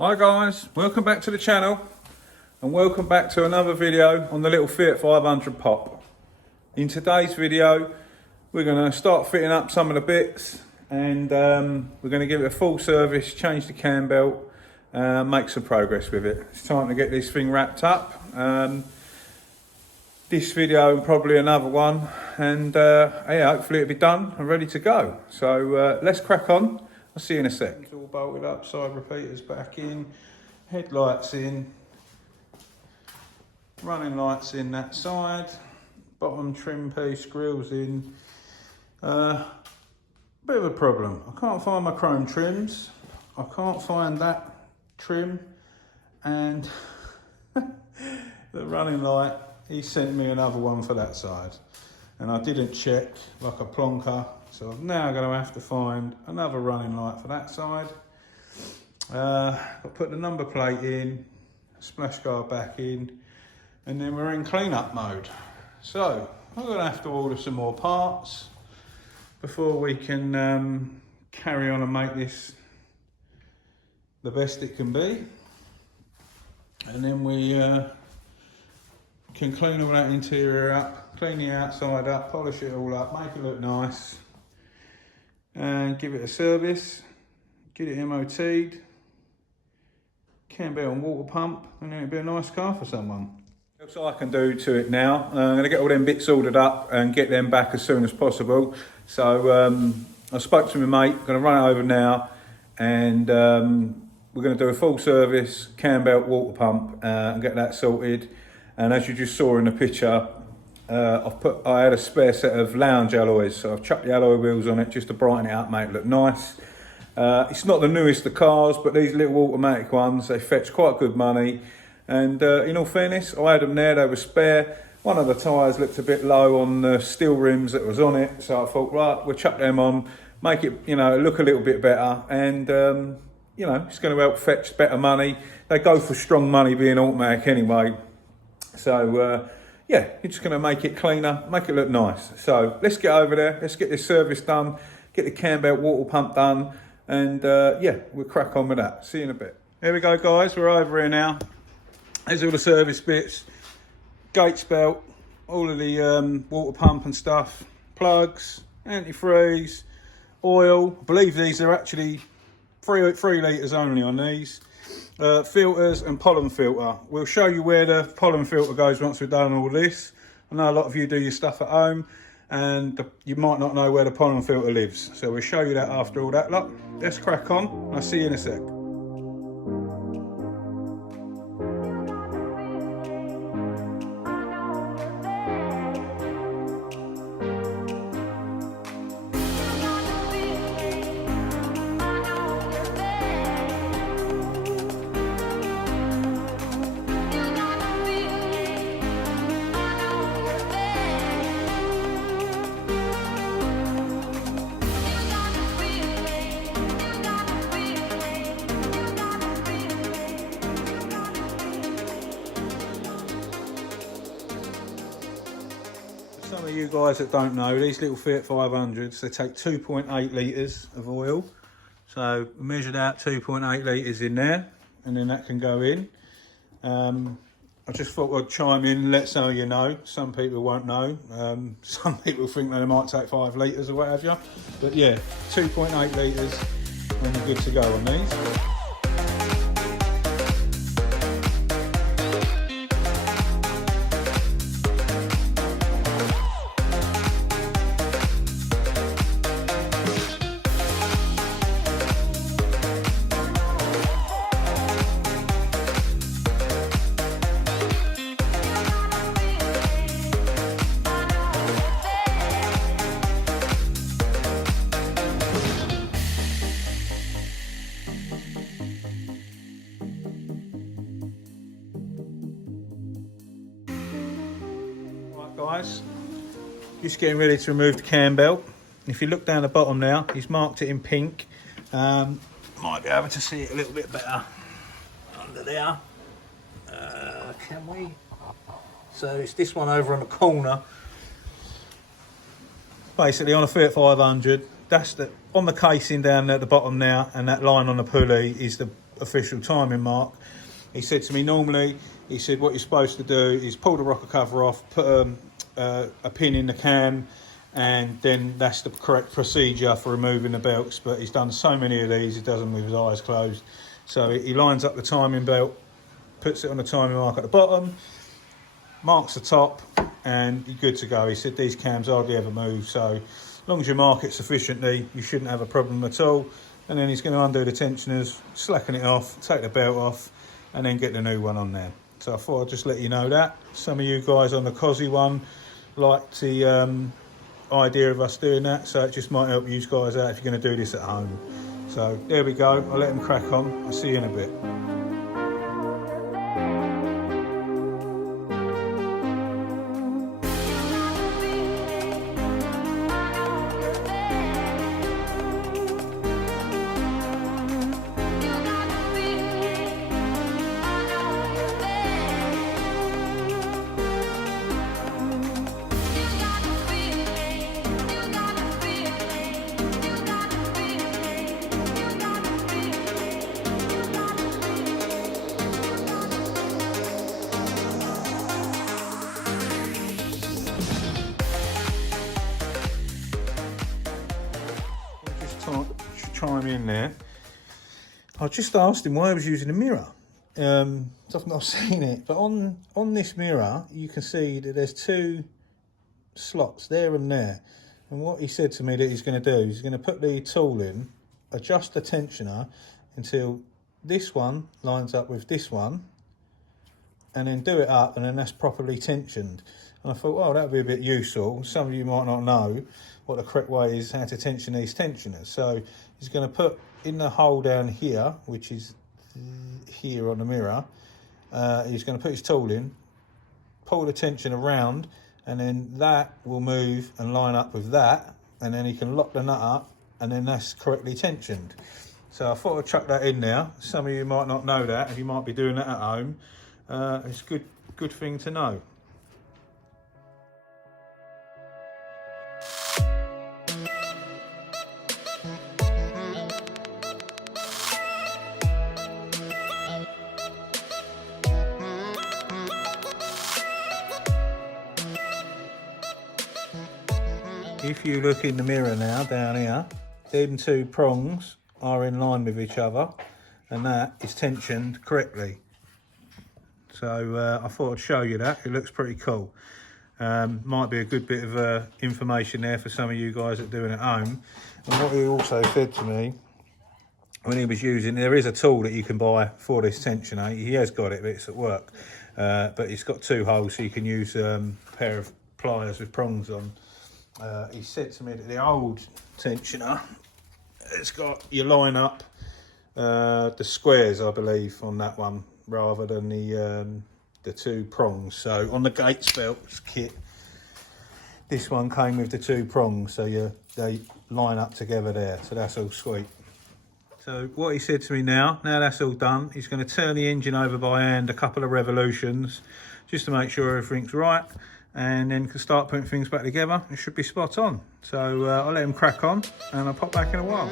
Hi guys, welcome back to the channel and welcome back to another video on the little Fiat 500 Pop. In today's video we're going to start fitting up some of the bits and we're going to give it a full service, change the cam belt, make some progress with it. It's time to get this thing wrapped up. This video and probably another one, and yeah, hopefully it'll be done and ready to go. So let's crack on. I'll see you in a sec. It's all bolted up, side repeaters back in, headlights in, running lights in that side, bottom trim piece, grills in. Bit of a problem. I can't find my chrome trims. I can't find that trim, and the running light, he sent me another one for that side. And I didn't check like a plonker. So I'm now going to have to find another running light for that side. I'll put the number plate in, splash guard back in, and then we're in cleanup mode. So I'm going to have to order some more parts before we can carry on and make this the best it can be. And then we can clean all that interior up, clean the outside up, polish it all up, make it look nice, and give it a service, get it MOT'd, cam belt and water pump, and then it'll be a nice car for someone. What else I can do to it now? I'm going to get all them bits ordered up and get them back as soon as possible. So I spoke to my mate, going to run it over now, and we're going to do a full service, cam belt, water pump, and get that sorted. And as you just saw in the picture, I had a spare set of lounge alloys, so I've chucked the alloy wheels on it just to brighten it up, make it look nice. It's not the newest of cars, but these little automatic ones, they fetch quite good money. And in all fairness, I had them there, they were spare. One of the tyres looked a bit low on the steel rims that was on it, so I thought, right, we'll chuck them on, make it, you know, look a little bit better, and you know, it's going to help fetch better money. They go for strong money being automatic anyway. So yeah, you're just going to make it cleaner, make it look nice. So let's get over there, let's get this service done, get the cam belt, water pump done, and yeah, we'll crack on with that. See you in a bit. Here we go guys, we're over here now. There's all the service bits, gates belt, all of the water pump and stuff, plugs, antifreeze, oil. I believe these are actually 3 litres only on these. Filters and pollen filter. We'll show you where the pollen filter goes once we've done all this. I know a lot of you do your stuff at home and you might not know where the pollen filter lives. So we'll show you that after all that. Look, let's crack on. I'll see you in a sec. Some of you guys that don't know, these little Fiat 500s, they take 2.8 litres of oil. So measured out 2.8 litres in there, and then that can go in. I just thought I'd chime in and let some of you know. Some people won't know. Some people think that they might take 5 litres or what have you. But yeah, 2.8 litres and you're good to go on these. Guys, just getting ready to remove the cam belt. If you look down the bottom now, he's marked it in pink. Might be able to see it a little bit better under there. Can we? So it's this one over on the corner. Basically on a Fiat 500, that's the on the casing down at the bottom now, and that line on the pulley is the official timing mark. He said to me, normally, he said what you're supposed to do is pull the rocker cover off, put a pin in the cam, and then that's the correct procedure for removing the belts. But he's done so many of these, he does them with his eyes closed. So he lines up the timing belt, puts it on the timing mark at the bottom, marks the top, and you're good to go. He said these cams hardly ever move, so as long as you mark it sufficiently, you shouldn't have a problem at all. And then he's going to undo the tensioners, slacken it off, take the belt off, and then get the new one on there. So I thought I'd just let you know that. Some of you guys on the Cosy one liked the idea of us doing that, so it just might help you guys out if you're going to do this at home. So there we go, I'll let him crack on. I'll see you in a bit. Chime in there. I just asked him why he was using a mirror. So I've not seen it, but on this mirror you can see that there's two slots there and there. And what he said to me that he's going to do is he's going to put the tool in, adjust the tensioner until this one lines up with this one, and then do it up, and then that's properly tensioned. And I thought, well, that would be a bit useful. Some of you might not know what the correct way is how to tension these tensioners. So he's going to put in the hole down here, which is here on the mirror, he's going to put his tool in, pull the tension around, and then that will move and line up with that, and then he can lock the nut up, and then that's correctly tensioned. So I thought I'd chuck that in there. Some of you might not know that, and you might be doing that at home. It's a good thing to know. If you look in the mirror now, down here, them two prongs are in line with each other, and that is tensioned correctly. So I thought I'd show you that. It looks pretty cool. Might be a good bit of information there for some of you guys that are doing it at home. And what he also said to me, when he was using, there is a tool that you can buy for this tensioner. He has got it, but it's at work. But it's got two holes, so you can use a pair of pliers with prongs on. He said to me that the old tensioner, it's got your line up, the squares, I believe, on that one, rather than the two prongs. So on the Gates belts kit, this one came with the two prongs, so they line up together there. So that's all sweet. So what he said to me now that's all done, he's going to turn the engine over by hand a couple of revolutions just to make sure everything's right, and then can start putting things back together. It should be spot on. So I'll let him crack on, and I'll pop back in a while.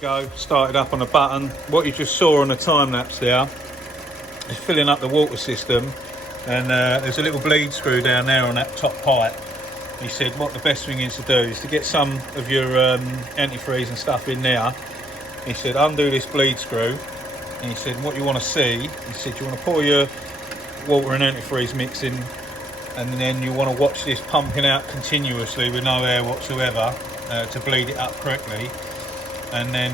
Go, started up on a button. What you just saw on the time lapse there is filling up the water system and there's a little bleed screw down there on that top pipe. He said what the best thing is to do is to get some of your antifreeze and stuff in there. He said undo this bleed screw, and he said what you want to see, he said you want to pour your water and antifreeze mix in, and then you want to watch this pumping out continuously with no air whatsoever to bleed it up correctly. And then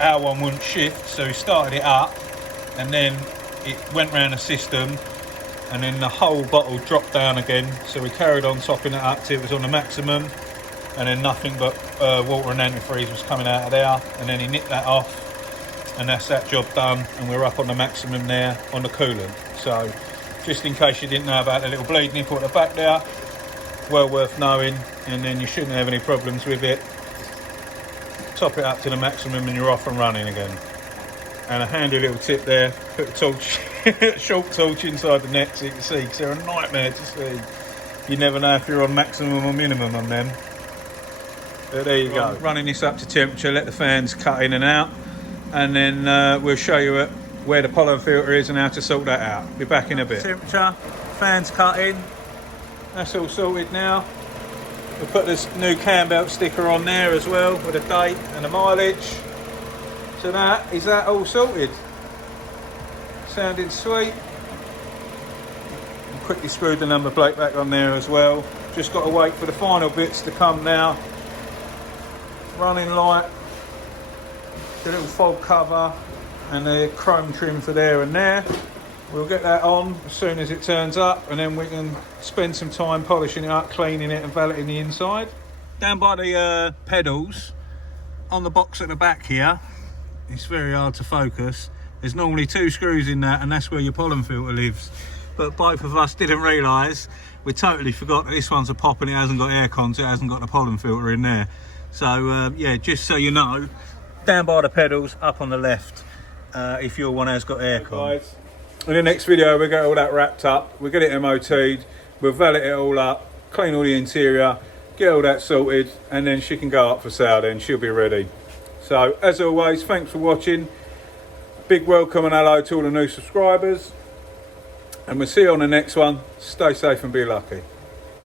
our one wouldn't shift, so he started it up, and then it went round the system, and then the whole bottle dropped down again. So we carried on topping it up till it was on the maximum, and then nothing but water and antifreeze was coming out of there, and then he nipped that off, and that's that job done, and we're up on the maximum there on the coolant. So just in case you didn't know about the little bleed nipple at the back there, well worth knowing, and then you shouldn't have any problems with it. Top it up to the maximum and you're off and running again. And a handy little tip there, put a torch, short torch inside the neck so you can see, because they're a nightmare to see. You never know if you're on maximum or minimum on them. But there you go. Running this up to temperature, let the fans cut in and out, and then we'll show you where the pollen filter is and how to sort that out. Be back in a bit. Temperature, fans cut in, that's all sorted now. We'll put this new cam belt sticker on there as well with a date and a mileage. So is that all sorted? Sounding sweet. And quickly screwed the number plate back on there as well. Just got to wait for the final bits to come now. Running light, the little fog cover and the chrome trim for there and there. We'll get that on as soon as it turns up, and then we can spend some time polishing it up, cleaning it and valeting the inside. Down by the pedals, on the box at the back here, it's very hard to focus. There's normally 2 screws in that, and that's where your pollen filter lives. But both of us didn't realise, we totally forgot that this one's a pop and it hasn't got air cons, it hasn't got the pollen filter in there. So yeah, just so you know, down by the pedals, up on the left, if your one has got air con. In the next video we'll get all that wrapped up, we'll get it MOT'd, we'll valet it all up, clean all the interior, get all that sorted, and then she can go up for sale then, she'll be ready. So as always, thanks for watching, big welcome and hello to all the new subscribers, and we'll see you on the next one. Stay safe and be lucky.